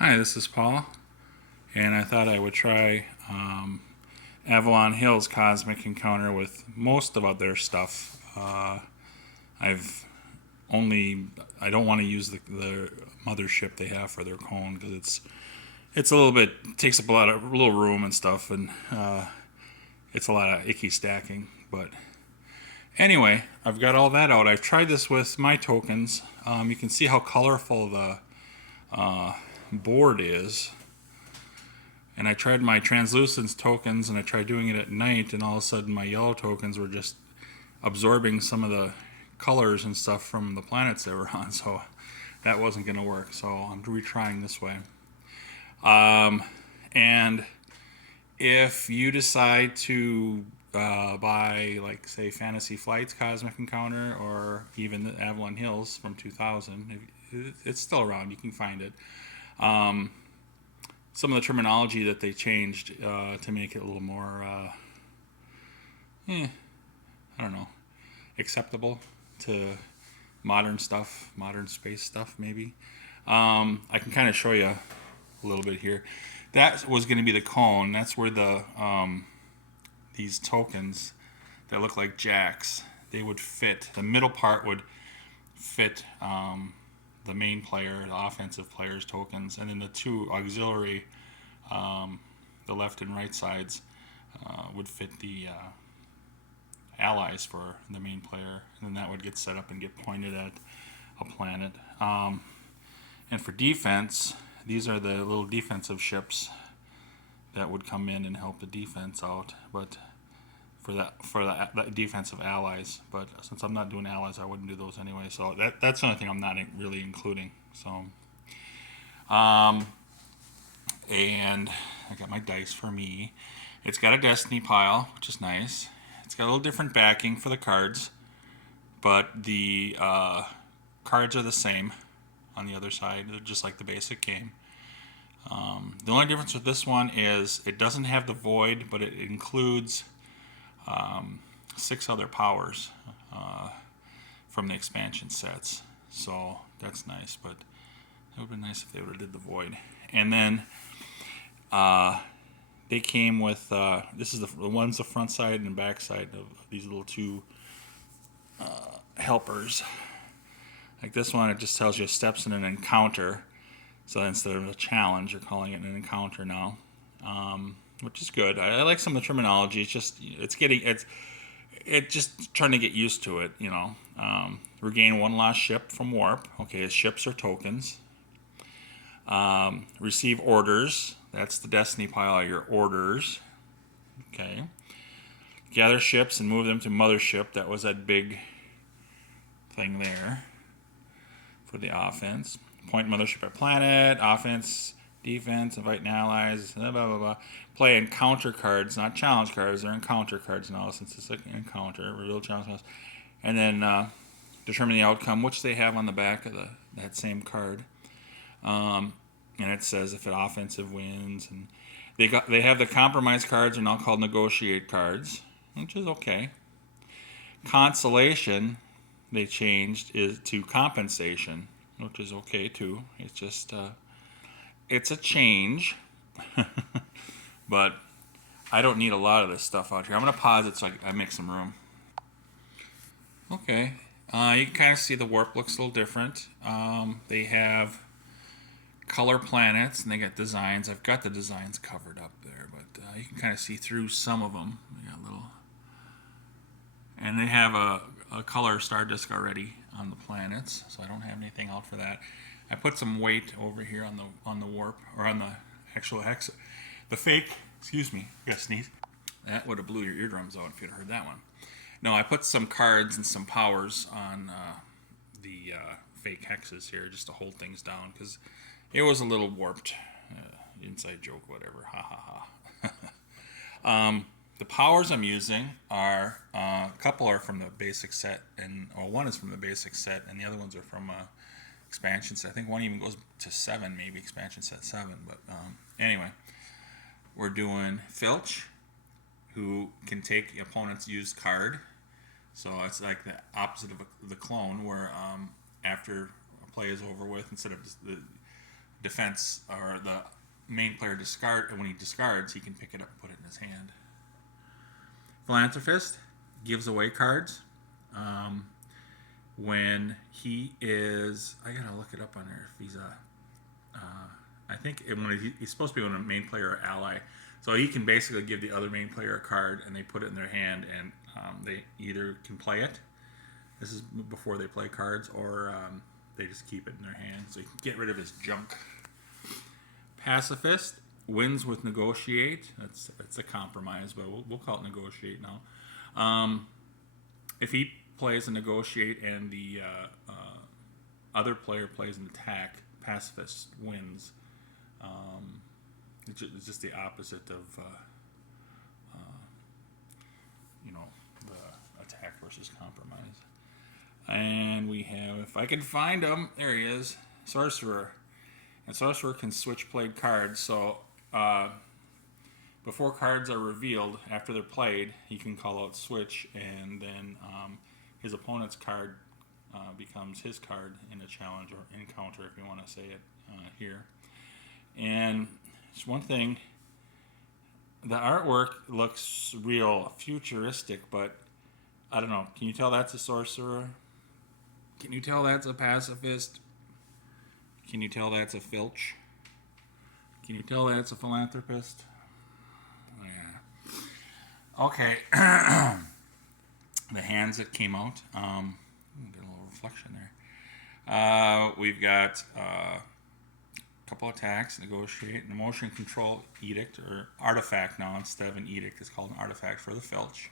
Hi, this is Paul, and I thought I would try Avalon Hill's Cosmic Encounter with most of their stuff. I've only I don't want to use the mothership they have for their cone because it's a little bit takes up a lot of little room and stuff, and it's a lot of icky stacking. But anyway, I've got all that out. I've tried this with my tokens. You can see how colorful the board is. And I tried my translucence tokens, and I tried doing it at night, and all of a sudden my yellow tokens were just absorbing some of the colors and stuff from the planets they were on, so that wasn't going to work. So I'm retrying this way. And if you decide to buy, like, say, Fantasy Flight's Cosmic Encounter, or even the Avalon Hills from 2000, it's still around. You can find it. Some of the terminology that they changed to make it a little more, I don't know, acceptable to modern stuff, modern space stuff, maybe. I can kind of show you a little bit here. That was going to be the cone. That's where the these tokens that look like jacks, they would fit. The middle part would fit the main player, the offensive player's tokens, and then the two auxiliary, the left and right sides, would fit the allies for the main player, and then that would get set up and get pointed at a planet. And for defense, these are the little defensive ships that would come in and help the defense out, but for that defensive allies. But since I'm not doing allies, I wouldn't do those anyway. So that's the only thing I'm not really including. So, and I got my dice for me. It's got a destiny pile, which is nice. It's got a little different backing for the cards, but the cards are the same on the other side. They're just like the basic game. The only difference with this one is it doesn't have the void, but it includes 6 other powers from the expansion sets. So that's nice, but it would have been nice if they would have did the void. And then they came with this is the one's the front side and back side of these little two helpers. Like this one, it just tells you steps in an encounter. So instead of a challenge, you're calling it an encounter now, which is good. I like some of the terminology. It's just trying to get used to it. Regain one lost ship from warp. Okay, ships are tokens. Receive orders. That's the destiny pile of your orders. Okay. Gather ships and move them to mothership. That was that big thing there for the offense. Point mothership at planet. Offense, defense, invite allies. Blah, blah, blah, blah. Play encounter cards, not challenge cards. They're encounter cards now since it's an encounter. Reveal challenge cards. And then determine the outcome, which they have on the back of that same card. And it says if an offensive wins, and they have the compromise cards are now called negotiate cards, which is okay. Consolation they changed is to compensation, which is okay too. It's just it's a change, but I don't need a lot of this stuff out here. I'm gonna pause it so I make some room. Okay, you can kind of see the warp looks a little different. They have color planets, and they got designs. I've got the designs covered up there, but you can kind of see through some of them. They got and they have a color star disk already on the planets, so I don't have anything out for that. I put some weight over here on the warp, or on the actual hex, the fake. Excuse me, I gotta sneeze. That would have blew your eardrums out if you'd heard that one. No, I put some cards and some powers on the fake hexes here just to hold things down because it was a little warped. Inside joke, whatever. Ha ha ha. The powers I'm using are a couple are from the basic set, and one is from the basic set, and the other ones are from expansion set. I think one even goes to 7, maybe expansion set 7. But anyway, we're doing Filch, who can take the opponent's used card. So it's like the opposite of the clone, where after a play is over with, instead of just defense, or the main player discard, and when he discards, he can pick it up and put it in his hand. Philanthropist gives away cards. When he is, I gotta look it up on there if he's I think when he's supposed to be a main player or ally, so he can basically give the other main player a card and they put it in their hand, and they either can play it. This is before they play cards, or they just keep it in their hand, so you can get rid of his junk. Pacifist wins with negotiate. That's a compromise, but we'll call it negotiate now. If he plays a negotiate and the other player plays an attack, Pacifist wins. It's just the opposite of the attack versus compromise. And we have, if I can find him, there he is, Sorcerer. And Sorcerer can switch played cards, so before cards are revealed, after they're played, he can call out switch, and then his opponent's card becomes his card in a challenge or encounter, if you want to say it here. And just one thing, the artwork looks real futuristic, but I don't know. Can you tell that's a sorcerer? Can you tell that's a pacifist? Can you tell that's a filch? Can you tell that's a philanthropist? Yeah. Okay. The hands that came out. Get a little reflection there. We've got a couple attacks, negotiate, an emotion control edict, or artifact now instead of an edict. It's called an artifact for the Filch.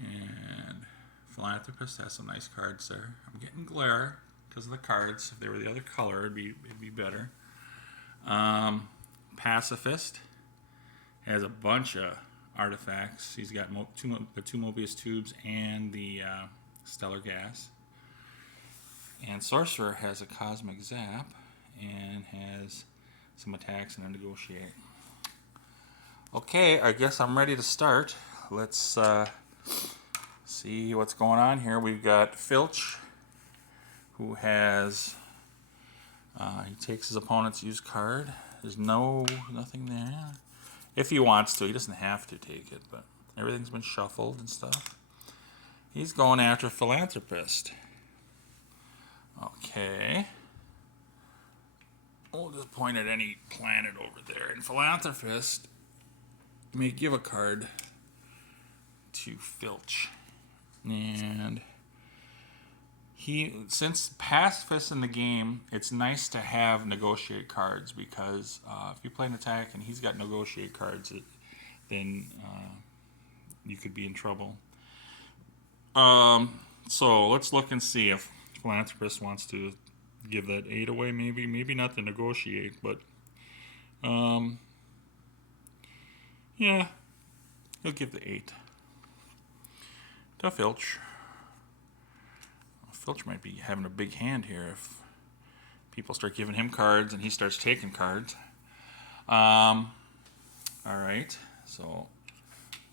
And Philanthropist has some nice cards there. I'm getting glare because of the cards. If they were the other color, it'd be better. Pacifist has a bunch of artifacts. He's got the two Mobius tubes and the stellar gas. And Sorcerer has a cosmic zap and has some attacks and a negotiate. Okay, I guess I'm ready to start. Let's see what's going on here. We've got Filch, who has he takes his opponent's used card. There's nothing there. If he wants to, he doesn't have to take it, but everything's been shuffled and stuff. He's going after Philanthropist. Okay. We'll just point at any planet over there. And Philanthropist may give a card to Filch. And since Pacifist in the game, it's nice to have negotiate cards, because if you play an attack and he's got negotiate cards, then you could be in trouble. So let's look and see if Philanthropist wants to give that 8 away, maybe not the negotiate, but yeah, he'll give the 8 to Filch. Filch might be having a big hand here if people start giving him cards and he starts taking cards. All right, so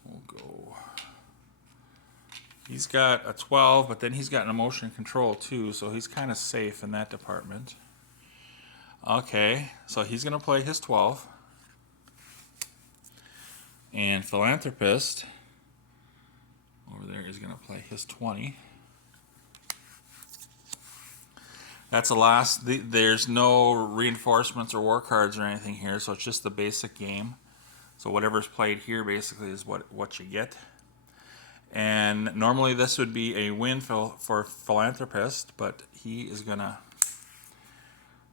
we'll go. He's got a 12, but then he's got an emotion control too, so he's kind of safe in that department. Okay, so he's going to play his 12. And Philanthropist over there is going to play his 20. That's the last. There's no reinforcements or war cards or anything here, so it's just the basic game. So whatever's played here basically is what you get. And normally this would be a win for Philanthropist, but he is going to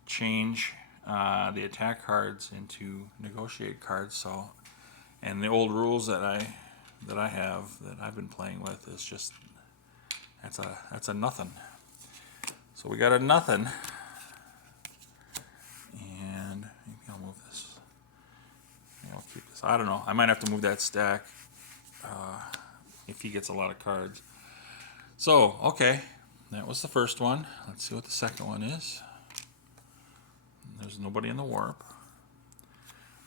change the attack cards into negotiate cards. So, and the old rules that I've been playing with is just that's a nothing. So we got a nothing, and maybe I'll move this. Maybe I'll keep this. I don't know. I might have to move that stack if he gets a lot of cards. So, okay, that was the first one. Let's see what the second one is. There's nobody in the warp.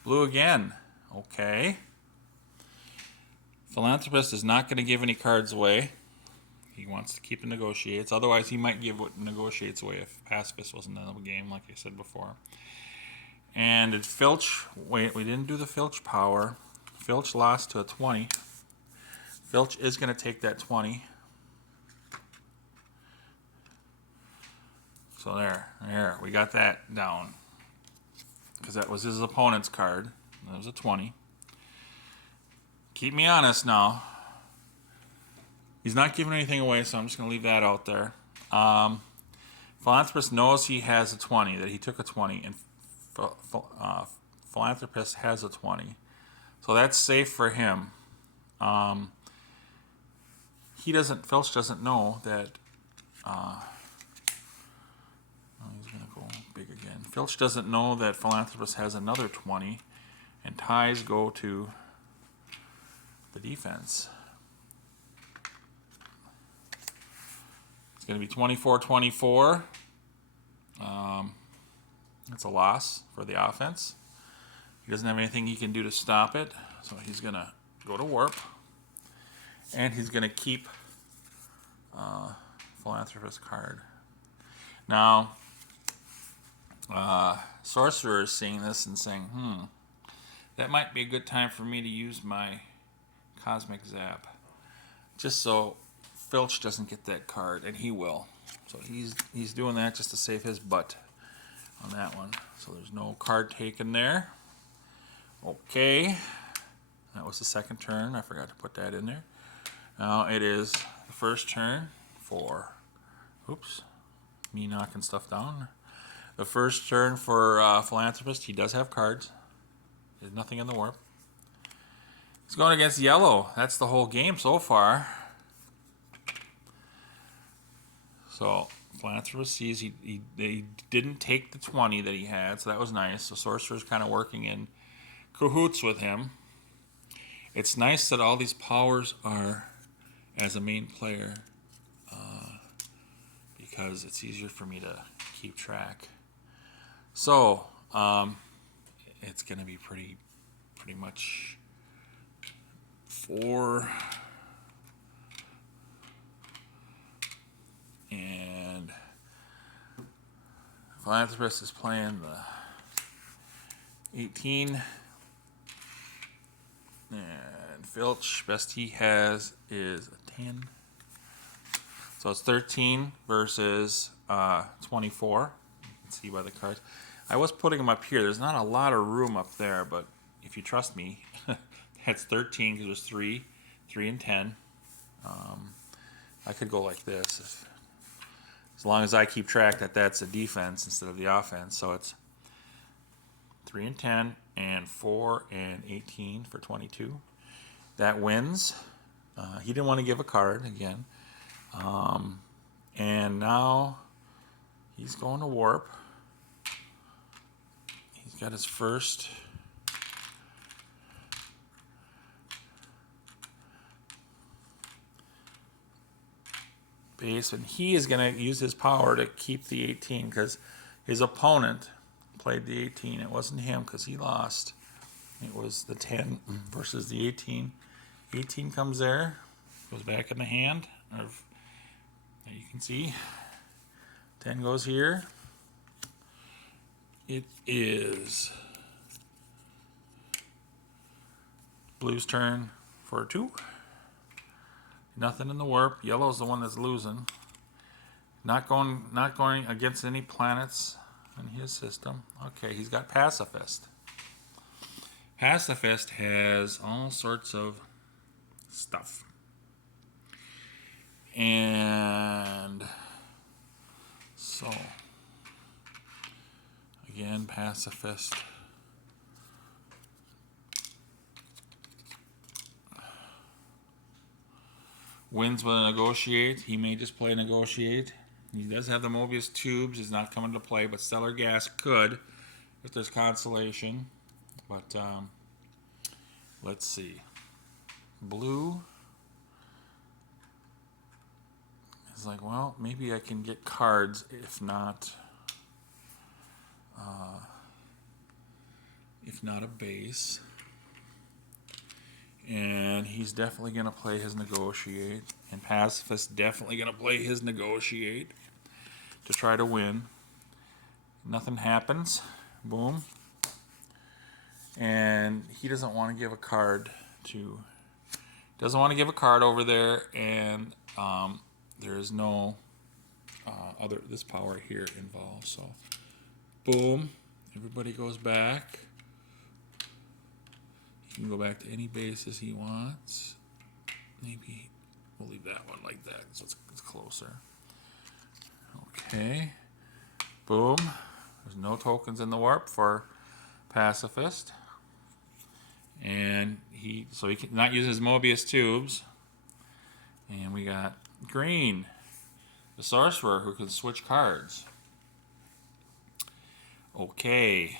Blue again. Okay. Philanthropist is not going to give any cards away. He wants to keep the negotiates. Otherwise, he might give what negotiates away if Pacifist wasn't in the game, like I said before. And it's Filch. Wait, we didn't do the Filch power. Filch lost to a 20. Filch is going to take that 20. So there, we got that down. Because that was his opponent's card. That was a 20. Keep me honest now. He's not giving anything away, so I'm just going to leave that out there. Philanthropist knows he has a 20, that he took a 20, and Philanthropist has a 20. So that's safe for him. Filch doesn't know that, he's going to go big again. Filch doesn't know that Philanthropist has another 20, and ties go to the defense. It's going to be 24-24. That's a loss for the offense. He doesn't have anything he can do to stop it, so he's going to go to warp. And he's going to keep Philanthropist card. Now, Sorcerer is seeing this and saying, that might be a good time for me to use my Cosmic Zap. Just so Filch doesn't get that card, and he will. So he's doing that just to save his butt on that one. So there's no card taken there. Okay. That was the second turn. I forgot to put that in there. Now it is the first turn for... Oops. Me knocking stuff down. The first turn for Philanthropist. He does have cards. There's nothing in the warp. He's going against yellow. That's the whole game so far. So Philanthropist sees he didn't take the 20 that he had, so that was nice. So Sorcerer's kind of working in cahoots with him. It's nice that all these powers are as a main player, because it's easier for me to keep track. So it's going to be pretty much 4. And Philanthropist is playing the 18. And Filch, best he has is a 10. So it's 13 versus 24. You can see by the cards. I was putting them up here. There's not a lot of room up there, but if you trust me, that's 13 because there's 3, 3 and 10. I could go like this as long as I keep track that that's a defense instead of the offense. So it's 3 and 10 and 4 and 18 for 22. That wins. He didn't want to give a card again. And now he's going to warp. He's got his first base, and he is going to use his power to keep the 18 because his opponent played the 18. It wasn't him because he lost. It was the 10 versus the 18. 18 comes there, goes back in the hand. You can see 10 goes here. It is blue's turn for 2. Nothing in the warp. Yellow's the one that's losing. Not going against any planets in his system. Okay, he's got Pacifist. Pacifist has all sorts of stuff. And so again, Pacifist. Wins with a negotiate. He may just play negotiate. He does have the Mobius tubes. He's not coming to play, but stellar gas could if there's consolation. But let's see. Blue is like, well, maybe I can get cards if not a base. And he's definitely going to play his negotiate. And Pacifist definitely going to play his negotiate to try to win. Nothing happens. Boom. And he doesn't want to give a card to... Doesn't want to give a card over there. And there is no this power here involved. So, boom. Everybody goes back. He can go back to any bases he wants. Maybe we'll leave that one like that so it's closer. Okay. Boom. There's no tokens in the warp for Pacifist. And he can not use his Mobius tubes. And we got green, the Sorcerer, who can switch cards. Okay.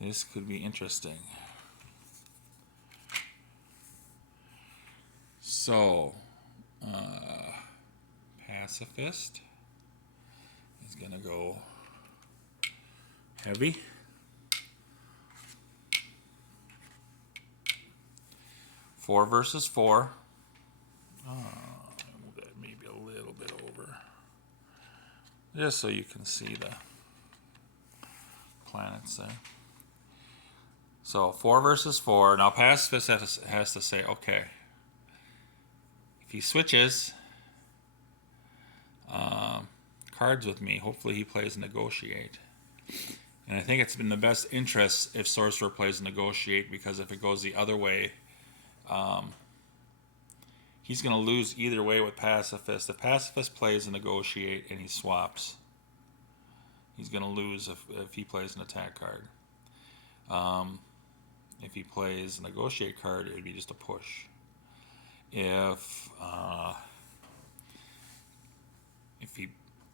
This could be interesting. So, Pacifist is going to go heavy. Four versus four. Move that maybe a little bit over. Just so you can see the planets there. So 4 versus 4. Now Pacifist has to say, okay, if he switches cards with me, hopefully he plays negotiate. And I think it's in the best interest if Sorcerer plays negotiate, because if it goes the other way, he's going to lose either way with Pacifist. If Pacifist plays a negotiate and he swaps, he's going to lose if he plays an attack card. If he plays a negotiate card, it would be just a push. If he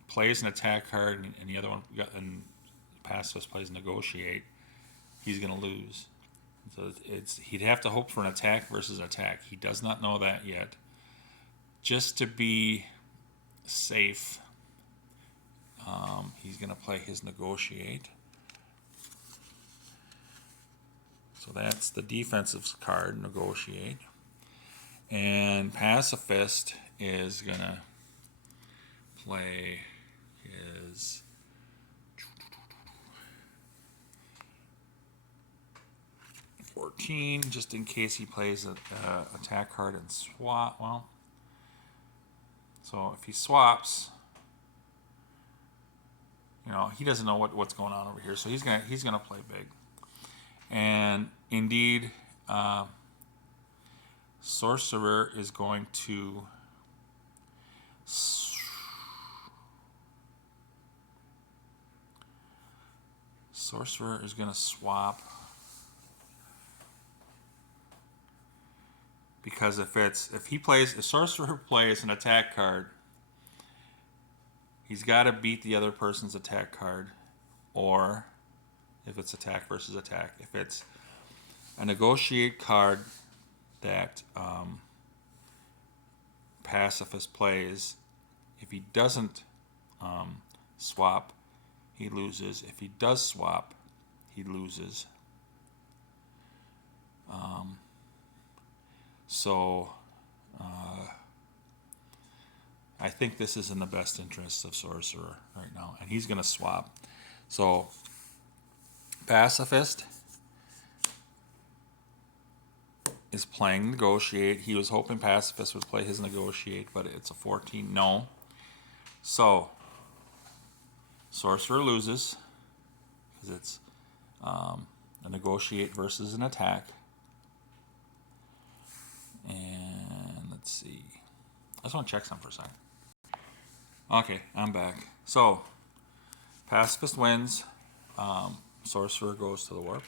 plays an attack card and the other one and Pacifist plays negotiate, he's going to lose. So he'd have to hope for an attack versus an attack. He does not know that yet. Just to be safe, he's going to play his negotiate. So that's the defensive card, negotiate. And Pacifist is going to play his... $14, just in case he plays an attack card and swap. Well, so if he swaps, he doesn't know what's going on over here, so he's gonna play big. And indeed, Sorcerer is going to swap. Because if Sorcerer plays an attack card, he's got to beat the other person's attack card, or if it's attack versus attack, if it's a negotiate card that Pacifist plays, if he doesn't swap, he loses. If he does swap, he loses. So, I think this is in the best interest of Sorcerer right now. And he's going to swap. So, Pacifist is playing negotiate. He was hoping Pacifist would play his negotiate, but it's a 14 no. So, Sorcerer loses, because it's a negotiate versus an attack. And let's see. I just want to check something for a second. Okay, I'm back. So, Pacifist wins. Sorcerer goes to the warp.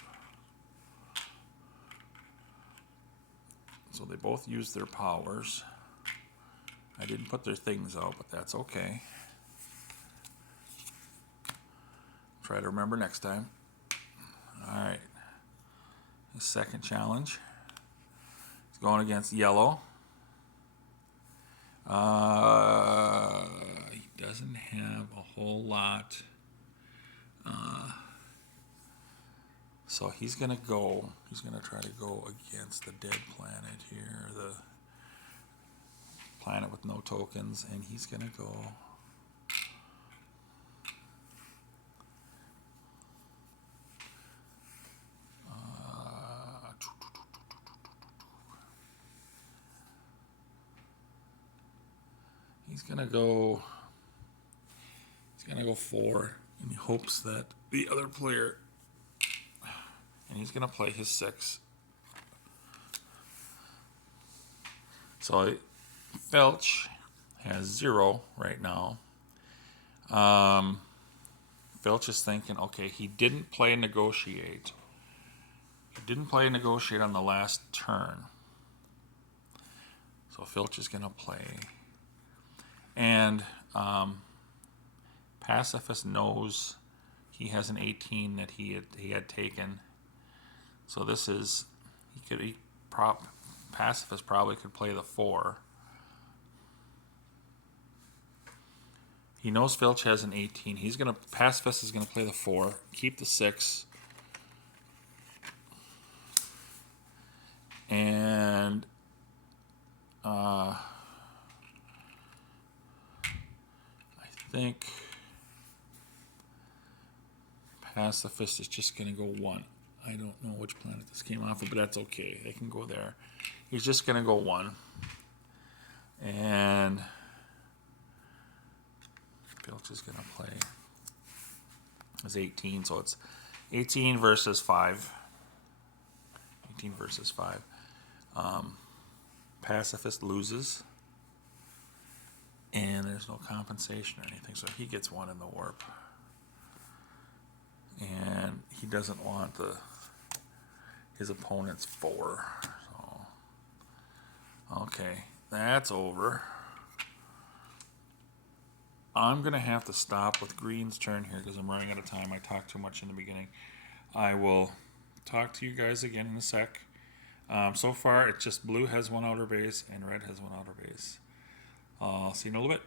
So they both use their powers. I didn't put their things out, but that's okay. Try to remember next time. Alright. The second challenge. Going against yellow. He doesn't have a whole lot. So he's going to go, he's going to try to go against the dead planet here, the planet with no tokens, and he's going to go... He's gonna go 4 in hopes that the other player, and he's gonna play his 6. So Filch has 0 right now. Filch is thinking, okay, he didn't play negotiate. He didn't play negotiate on the last turn. So Filch is gonna play. And Pacifist knows he has an 18 that he had taken. So this is Pacifist probably could play the 4. He knows Filch has an 18. Pacifist is gonna play the 4, keep the 6, and I think Pacifist is just going to go 1. I don't know which planet this came off of, but that's okay. They can go there. He's just going to go 1. And Filch is going to play his 18, so it's 18 versus 5. 18 versus 5. Pacifist loses. And there's no compensation or anything, so he gets 1 in the warp. And he doesn't want his opponent's 4. So, okay, that's over. I'm going to have to stop with green's turn here because I'm running out of time. I talked too much in the beginning. I will talk to you guys again in a sec. So far, it's just blue has 1 outer base and red has 1 outer base. I'll see you in a little bit.